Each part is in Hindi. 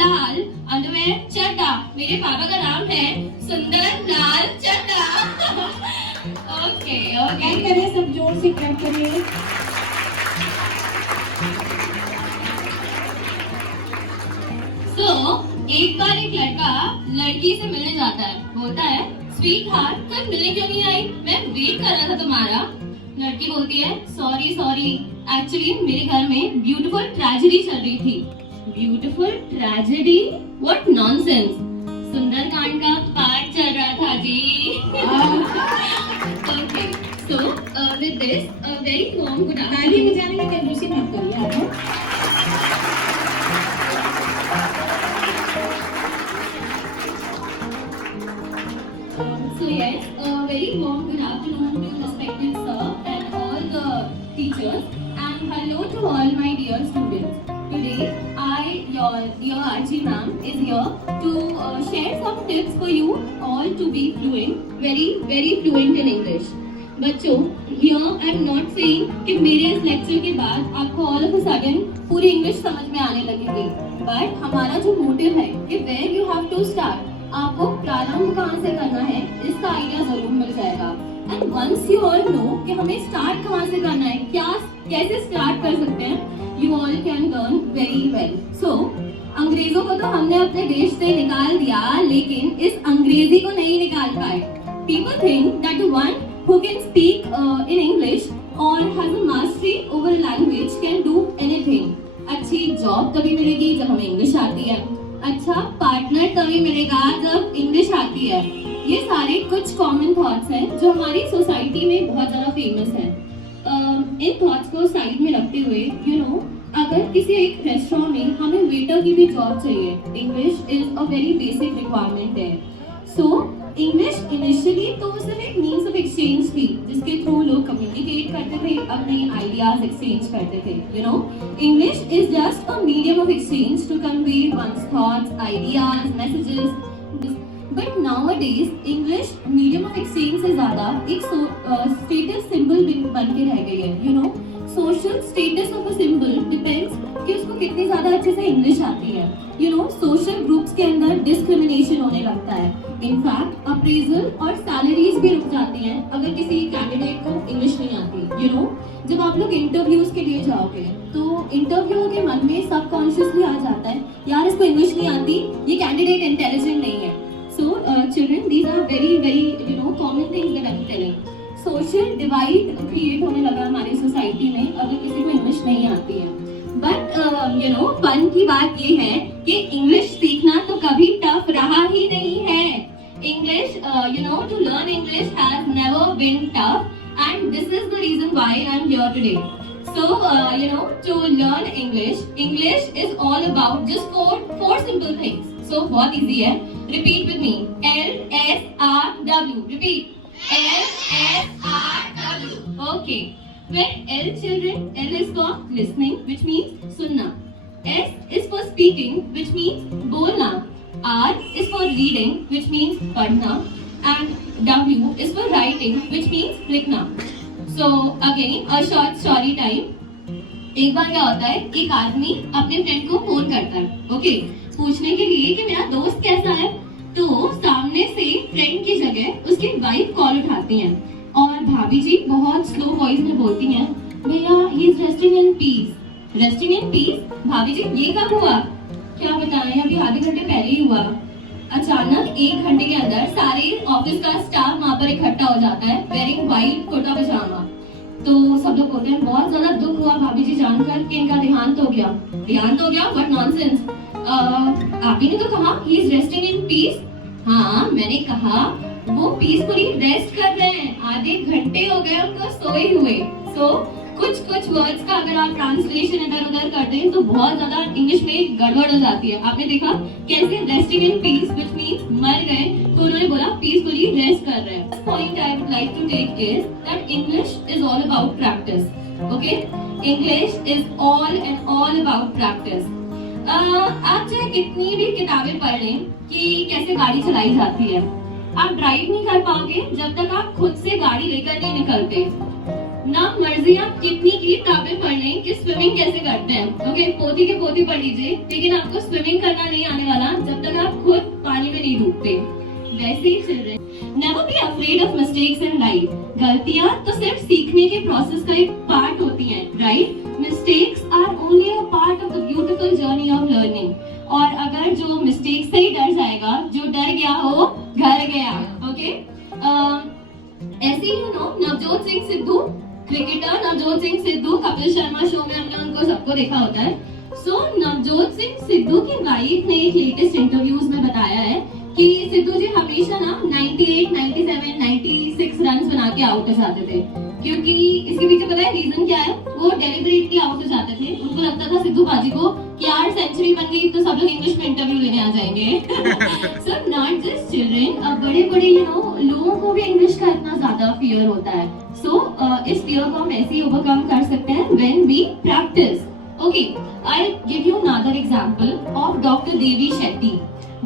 लाल अंडरवेयर चड्डा। मेरे पापा का नाम है सुंदर लाल चड्डा। ओके ओके, करिए सब जोर से क्लैप करिए। सो एक बार एक लड़का लड़की से मिलने जाता है, बोलता है स्वीट हार्ट तक मिलने क्यों नहीं आई, मैं वेट कर रहा था तुम्हारा। लड़की बोलती है सॉरी सॉरी, एक्चुअली मेरे घर में ब्यूटीफुल ट्रेजेडी चल रही थी। Beautiful tragedy, what nonsense. Sunderkand का पाठ चल रहा था जी। Okay, so with this a very warm good ताली बजाने की कंजूसी मत करिए आप। So yes, a very warm good afternoon to respected sir and all the teachers, and hello to all my dear students. Today, I, your dear RG ma'am, is here to share some tips for you all to be fluent, very fluent in English. बच्चों, here I am not saying कि मेरे इस लेक्चर के बाद आपको all of a sudden पूरी इंग्लिश समझ में आने लगेगी, बट हमारा जो मोटिव है कि where you have to start, आपको प्रारंभ कहाँ से करना है इसका आइडिया जरूर मिल जाएगा। And once you all know कि हमें स्टार्ट कहाँ से करना है, क्या कैसे स्टार्ट कर सकते हैं, you all can learn very well. So अंग्रेजों को तो हमने अपने देश से निकाल दिया, लेकिन इस अंग्रेजी को नहीं निकाल पाए। People think that the one who can speak in English और has a mastery over language can do anything. अच्छी जॉब तभी मिलेगी जब हमें इंग्लिश आती है, अच्छा पार्टनर तभी मिलेगा जब इंग्लिश आती है। ये सारे कुछ कॉमन थॉट्स हैं जो हमारी सोसाइटी में बहुत ज़्यादा फेमस हैं। इन थॉट्स को साइड में रखते हुए अगर किसी एक रेस्टोरेंट में हमें वेटर की भी जॉब चाहिए, English is a very basic requirement है। सो इंग्लिश इनिशियली तो सिर्फ एक मीन्स ऑफ एक्सचेंज थी जिसके थ्रू लोग कम्युनिकेट करते थे, अपने आइडियाज एक्सचेंज करते थे। English is just a medium of exchange to convey one's thoughts, ideas, messages. But nowadays English medium of exchange से ज्यादा एक स्टेटस सिंबल बन के रह गई है। Social status of a symbol depends कि उसको कितनी ज्यादा अच्छे से इंग्लिश आती है। सोशल ग्रुप्स के अंदर डिस्क्रिमिनेशन होने लगता है। इनफैक्ट अप्रेजल और सैलरीज भी रुक जाती हैं अगर किसी कैंडिडेट को इंग्लिश नहीं आती। जब आप लोग इंटरव्यूज के लिए जाओगे तो इंटरव्यू के मन में सबकॉन्शियसली आ जाता है यार इसको इंग्लिश नहीं आती, ये कैंडिडेट इंटेलिजेंट नहीं है। So children, these are very common things that I am telling. Social divide create होने लगा हमारी सोसाइटी में अगर किसी को इंग्लिश नहीं आती है। बट फन की बात ये है कि इंग्लिश सीखना तो कभी टफ रहा ही नहीं है। English to learn English has never been tough, and this is the reason why I am here today. So to learn English is all about just four simple things. So बहुत easy है, repeat with me, LSRW, repeat, LSRW. Okay, with L children, L is for listening, which means सुनना, S is for speaking, which means बोलना, R is for reading, which means पढ़ना, and W is for writing, which means लिखना. So again a short story time. एक बार क्या होता है, एक आदमी अपने फ्रेंड को फोन करता है, ओके, पूछने के लिए कि मेरा दोस्त कैसा है। तो सामने से फ्रेंड की जगह उसकी वाइफ कॉल उठाती हैं और भाभी जी बहुत स्लो वॉइस में बोलती हैं, भैया he is resting in peace. Resting in peace? भाभी जी ये कब हुआ? क्या बताएं, अभी आधे घंटे पहले ही हुआ। अचानक 1 घंटे के अंदर सारे ऑफिस का स्टाफ वहाँ पर इकट्ठा हो जाता है वेयरिंग व्हाइट कुर्ता पजामा। तो सब लोग बोलते हैं बहुत ज्यादा दुख हुआ भाभी जी जानकर कि इनका देहांत हो गया। देहांत हो गया? व्हाट नॉनसेंस, आप ही ने तो कहा he is resting in peace. हाँ मैंने कहा वो पीसफुली रेस्ट कर रहे हैं, आधे घंटे हो गए उनको सोए हुए। सो कुछ वर्ड्स का अगर आप ट्रांसलेशन इधर उधर कर दें तो बहुत ज्यादा इंग्लिश में गड़बड़ हो जाती है। आपने देखा कैसे resting in peace which means मर गए, तो उन्होंने बोला पीसफुली रेस्ट कर रहे हैं। Point I would like to take is that English is all about practice. Okay, English is all about practice. आप चाहे कितनी भी किताबें पढ़ लें कि कैसे गाड़ी चलाई जाती है, आप ड्राइव नहीं कर पाओगे जब तक आप खुद से गाड़ी लेकर नहीं निकलते। ना मर्जी आप कितनी की किताबें पढ़ लें कि स्विमिंग कैसे करते हैं, ओके, पोती के पोती पढ़ लीजिए, लेकिन आपको स्विमिंग करना नहीं आने वाला जब तक आप खुद पानी में नहीं डूबते। वैसे ही children, never be afraid of mistakes in life. गलतियां तो सिर्फ सीखने के प्रोसेस का एक पार्ट होती हैं, right? Mistakes are only a part of the beautiful journey of learning. और अगर जो मिस्टेक से ही डर जाएगा, जो डर गया हो घर गया, ओके। ऐसे ही नवजोत सिंह सिद्धू, क्रिकेटर नवजोत सिंह सिद्धू, कपिल शर्मा शो में हमने उनको सबको देखा होता है। सो नवजोत सिंह सिद्धू की वाइफ ने एक लेटेस्ट इंटरव्यूज में बताया है कि सिद्धू जी हमेशा ना 98, 97, 96 रन बना के आउट हो जाते थे। क्योंकि इसके पीछे पता है रीजन क्या है? वो डेलिबरेटली आउट हो जाते थे। उनको लगता था सिद्धू बाजी को कि यार सेंचुरी बन गई तो सब लोग इंग्लिश में इंटरव्यू लेने आ जाएंगे। सो नॉट जस्ट चिल्ड्रन, अब बड़े बड़े लोगों को भी इंग्लिश का इतना ज्यादा फियर होता है। सो इस फियर को हम ऐसे ही ओवरकम कर सकते हैं when we practice. Okay, I'll give you another example of Dr. Devi Shetty.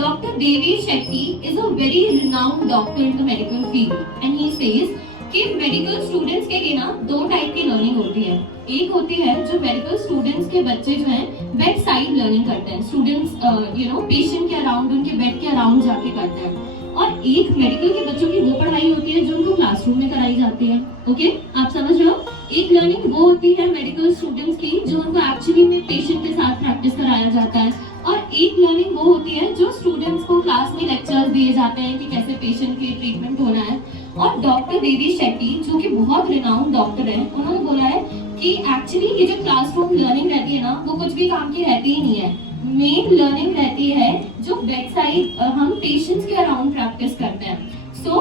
Dr. Devi Shetty is a very renowned doctor in the medical field, and he says कि मेडिकल स्टूडेंट्स के लिए ना दो टाइप की लर्निंग होती है। एक होती है जो मेडिकल स्टूडेंट्स के बच्चे जो हैं बेड साइड लर्निंग करते हैं, स्टूडेंट्स पेशेंट के अराउंड, उनके बेड के अराउंड जाके करते हैं। और एक मेडिकल के बच्चों की वो पढ़ाई होती है जो उनको क्लासरूम में कराई जाती है। ओके, आप समझ रहे हो? एक लर्निंग वो होती है मेडिकल स्टूडेंट्स की जो उनको एक्चुअली में पेशेंट के साथ प्रैक्टिस कराया जाता है, और एक लर्निंग वो होती है जो स्टूडेंट्स को क्लास में लेक्चर्स दिए जाते हैं कि कैसे पेशेंट की ट्रीटमेंट होना है। और डॉक्टर देवी शेट्टी जो कि बहुत रिनाउंड डॉक्टर है, उन्होंने बोला है कि एक्चुअली ये जो क्लासरूम लर्निंग रहती है ना, वो कुछ भी काम की रहती ही नहीं है। मेन लर्निंग रहती है जो बेड साइड हम पेशेंट्स के अराउंड प्रैक्टिस करते हैं। So,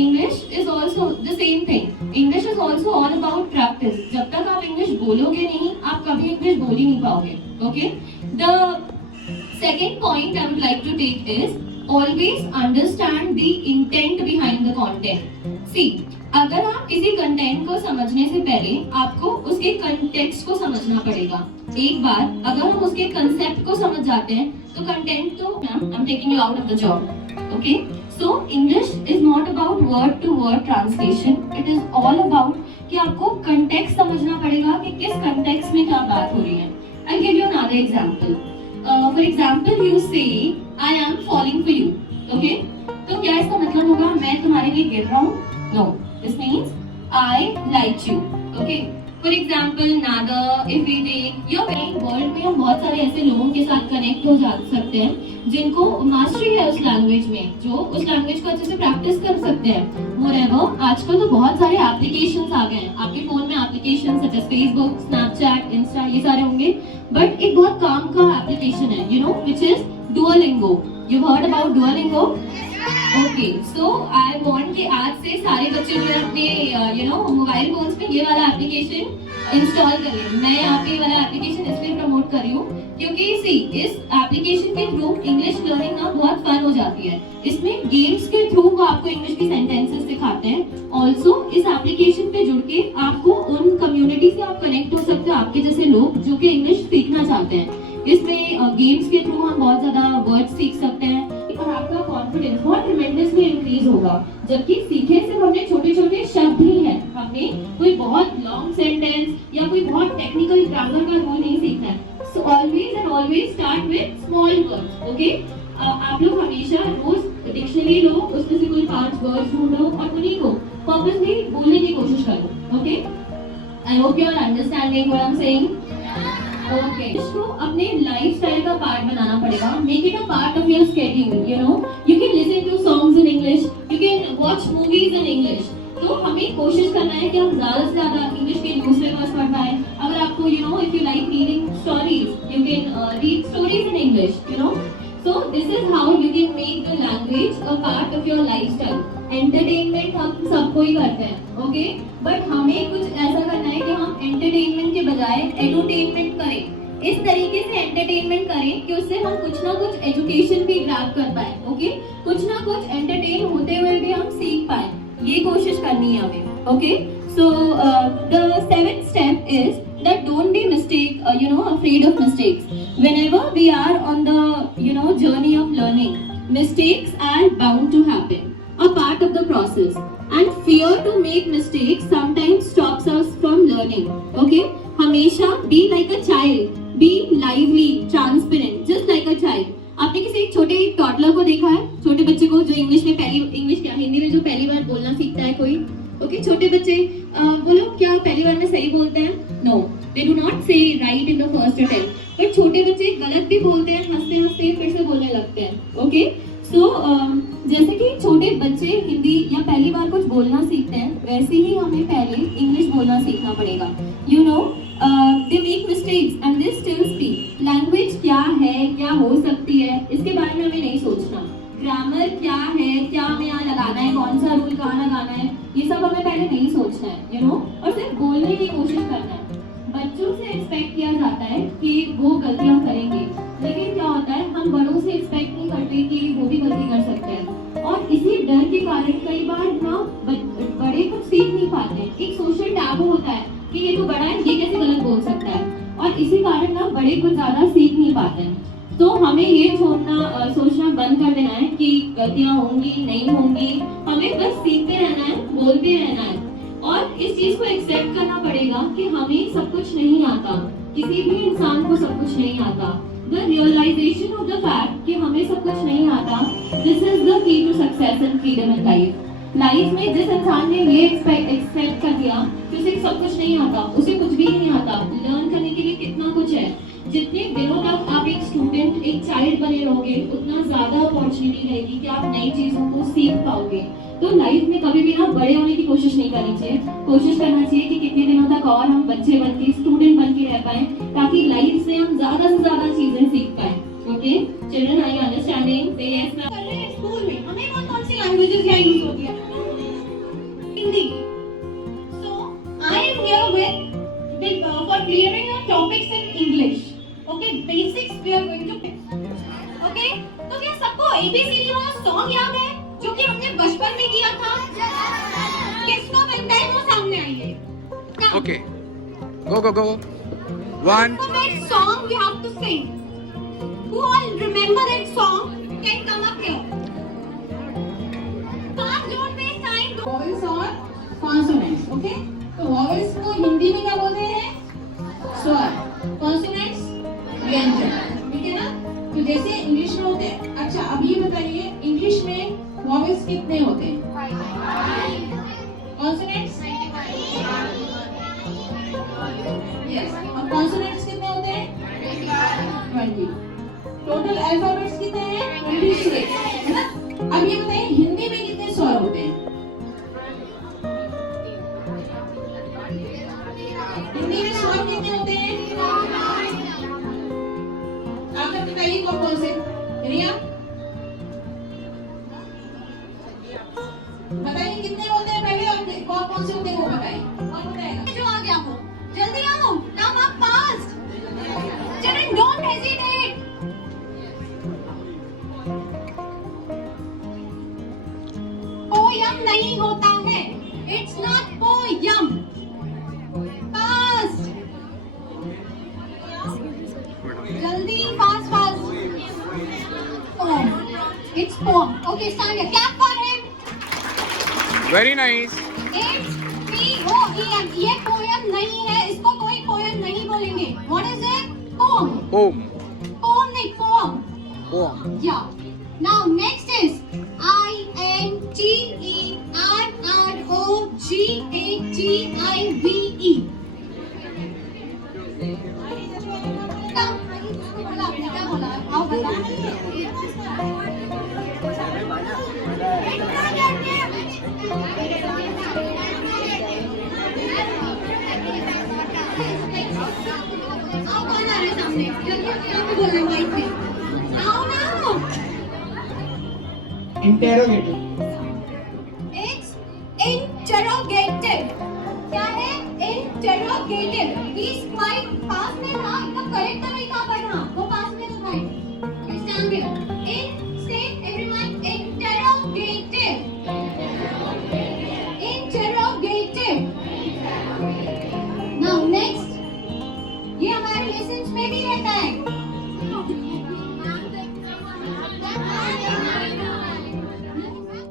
English is also the same thing. English is also all about practice. जब तक आप English बोलोगे नहीं, आप कभी English बोल ही नहीं पाओगे. Okay? The second point I would like to take is always understand the intent behind the content. See, अगर आप किसी कंटेंट को समझने से पहले आपको उसके कंटेक्स्ट को समझना पड़ेगा। एक बार अगर हम उसके कंसेप्ट को समझ जाते हैं तो कंटेंट तो I'm taking you out of the job. Okay? So English is not about word to word translation. It is all about कि आपको context समझना पड़ेगा कि किस context में क्या बात हो रही है। I'll give you another example. For example, you say, I am falling for you. Okay? तो क्या इसका मतलब होगा मैं तुम्हारे लिए गिर रहा हूँ? No. This means I like you. Okay? For example, Nada, if we take your world में हम बहुत सारे ऐसे लोगों के साथ कनेक्ट हो जा सकते हैं जिनको मास्टरी है उस लैंग्वेज में, जो उस लैंग्वेज को अच्छे से प्रैक्टिस कर सकते हैं। मोरेओवर आजकल तो बहुत सारे एप्लीकेशंस आ गए हैं, आपके फोन में applications such as Facebook, Snapchat, Insta, ये सारे होंगे, बट एक बहुत काम का एप्लीकेशन है, which is Duolingo. You've heard about Duolingo? Okay, so I want कि आज से सारे बच्चे जो है अपने मोबाइल फोन्स में ये वाला एप्लीकेशन इंस्टॉल करें। मैं यहाँ पे वाला एप्लीकेशन इसलिए प्रमोट कर रही हूँ क्योंकि इस एप्लीकेशन के थ्रू इंग्लिश लर्निंग ना बहुत फन हो जाती है। इसमें गेम्स के थ्रू वो आपको इंग्लिश की सेंटेंसेस सिखाते हैं। ऑल्सो इस एप्लीकेशन पे जुड़ के आपको उन कम्युनिटी से आप कनेक्ट हो सकते हो, आपके जैसे लोग जो कि इंग्लिश सीखना चाहते हैं। इसमें गेम्स के थ्रू हम बहुत ज्यादा वर्ड्स सीख सकते हैं और आपका कॉन्फिडेंस बहुत ट्रेमेंडसली इंक्रीज होगा। जबकि सीखे सिर्फ हमने छोटे छोटे शब्द ही हैं, हमने कोई बहुत लॉन्ग सेंटेंस या कोई बहुत टेक्निकल ग्रामर का रूल नहीं सीखना है। So always and always start with small words. Okay, आप लोग हमेशा रोज डिक्शनरी लो, उसमें से कोई 5 वर्ड्स ढूंढो और उन्हीं को पर्पसली बोलने की कोशिश करो। Okay, I hope you are understanding what I am saying. Okay, इसको अपने लाइफस्टाइल का पार्ट बनाना पड़ेगा। Make it a part of your schedule. You can listen to songs in English, you can watch movies in English. तो हमें कोशिश करना है कि हम ज्यादा से ज्यादा इंग्लिश के न्यूज़पेपर्स पढ़ पाए। अगर आपको if you like reading stories, you can read stories in English. So this is how you can make the language a part of your lifestyle. Entertainment हम सबको ही करते हैं, ओके, बट हमें कुछ ऐसा करना है कि हम एंटरटेनमेंट के बजाय एडुटेनमेंट करें। इस तरीके से एंटरटेनमेंट करें कि उससे हम कुछ ना कुछ एजुकेशन भी ग्रैब कर पाए, ओके, कुछ ना कुछ एंटरटेन होते हुए भी हम सीख पाए, ये कोशिश करनी है हमें। Okay, so the 7th step is that don't be afraid of mistakes. Whenever we are on the journey of learning, mistakes are bound to happen. a part of the process. And fear to make mistakes sometimes stops us from learning. Okay? हमेशा be like a child, be lively, transparent, just like a child. आपने किसी एक छोटे टॉडलर को देखा है? छोटे बच्चे को जो इंग्लिश क्या हिंदी में जो पहली बार बोलना सीखता है कोई? ओके, छोटे बच्चे बोलो क्या पहली बार में सही बोलते हैं? नो, दे डू नॉट से right in the first attempt. पर छोटे बच्चे गलत भी बोलते हैं, हंसते हंसते फिर से बोलने लगते हैं. ओके, सो जैसे कि छोटे बच्चे हिंदी या पहली बार कुछ बोलना सीखते हैं, वैसे ही हमें पहले इंग्लिश बोलना सीखना पड़ेगा. You know, they make mistakes and they still speak. Language क्या है, क्या हो सकती है, इसके बारे में हमें नहीं सोचना. ग्रामर क्या है, क्या हमें यहाँ लगाना है, कौन सा रूल कहाँ लगाना है, ये सब हमें पहले नहीं सोचना है. यू नो, और सिर्फ बोलने की कोशिश करना है. बच्चों से एक्सपेक्ट किया जाता है कि वो गलतियां करेंगे, लेकिन क्या होता है हम बड़ों से एक्सपेक्ट नहीं करते कि वो भी गलती कर सकते हैं. और इसी डर के कारण कई बार ना बड़े कुछ सीख नहीं पाते. एक सोशल टैबू होता है कि ये तो बड़ा है, ये कैसे गलत बोल सकता है, और इसी कारण ना बड़े कुछ ज्यादा सीख नहीं पाते हैं. तो हमें ये सोचना बंद कर देना है कि गलतियां होंगी नहीं होंगी, हमें बस सीखते रहना है, बोलते रहना है. और इस चीज को एक्सेप्ट करना पड़ेगा कि हमें सब कुछ नहीं आता, किसी भी इंसान को सब कुछ नहीं आता. The realization of the fact कि हमें सब कुछ नहीं आता, this is the key to success and freedom in life. Life में जिस इंसान ने ये एक्सेप्ट कर दिया कि उसे सब कुछ नहीं आता, उसे कुछ भी नहीं आता, लर्न करने के लिए कितना कुछ है. जितने दिनों तक आप एक स्टूडेंट, एक चाइल्ड बने रहोगे, उतना ज्यादा अपॉर्चुनिटी रहेगी कि आप नई चीजों को सीख पाओगे. तो लाइफ में कभी भी ना बड़े होने की कोशिश नहीं करनी चाहिए. कोशिश करना चाहिए कि कितने दिनों तक और हम बच्चे बन के, स्टूडेंट बन के रह पाए, ताकि लाइफ से हम ज्यादा से ज्यादा चीजें सीख पाए. Okay children, are you understanding? Say yes ना. स्कूल में हमें कौन सी लैंग्वेजेस यहाँ यूज होती है? Hindi. So I am here with for clearing your topics in English. Okay, basics we are going to pick. Okay, तो क्या सबको एबीसीडी वाला सॉन्ग याद है जो कि हमने बचपन में किया था? किसको बनता है वो सामने आइए. Okay. Go. One. That song we have to sing. Who all remember that song can come up here. Fast, don't waste time. Vowels और consonants. Okay? तो vowels को हिंदी में क्या बोलते हैं? स्वर. Consonants व्यंजन. ठीक है ना? तो जैसे इंग्लिश में होते हैं. अच्छा, अब ये बताइए इंग्लिश में vowels कितने होते हैं? 5. Consonants? Yes. और consonants कितने होते हैं? 20. टोटल अल्फाबेट्स कितने हैं? 26. है ना? अब ये बताइए हिंदी में कितने स्वर होते हैं? हिंदी में स्वर कितने होते हैं? आप बताइए कौन से? रिया बताइए कितने होते हैं पहले, और कौन से होते हैं वो बताइए. कौन बताएगा? जो आ गया वो जल्दी आओ. Come up fast. Children don't hesitate. Poem नहीं होता है. It's not poem. फास्ट जल्दी, fast. Poem. It's poem. Okay, stand. Clap for him. Very nice. It's P-O-E-M. ये पोयम नहीं है, इसको कोई पोयम नहीं बोलेंगे. What is it? Poem. Home. Poem नहीं, poem. Home. Yeah. Now next is I-N-T-E-R-R-O-G-A-T-I-V-E. क्या बोला? आओ बता. Interrogative. It's interrogative. क्या है? Interrogative. Please quite fast में था, एकदम करेक्ट तरीका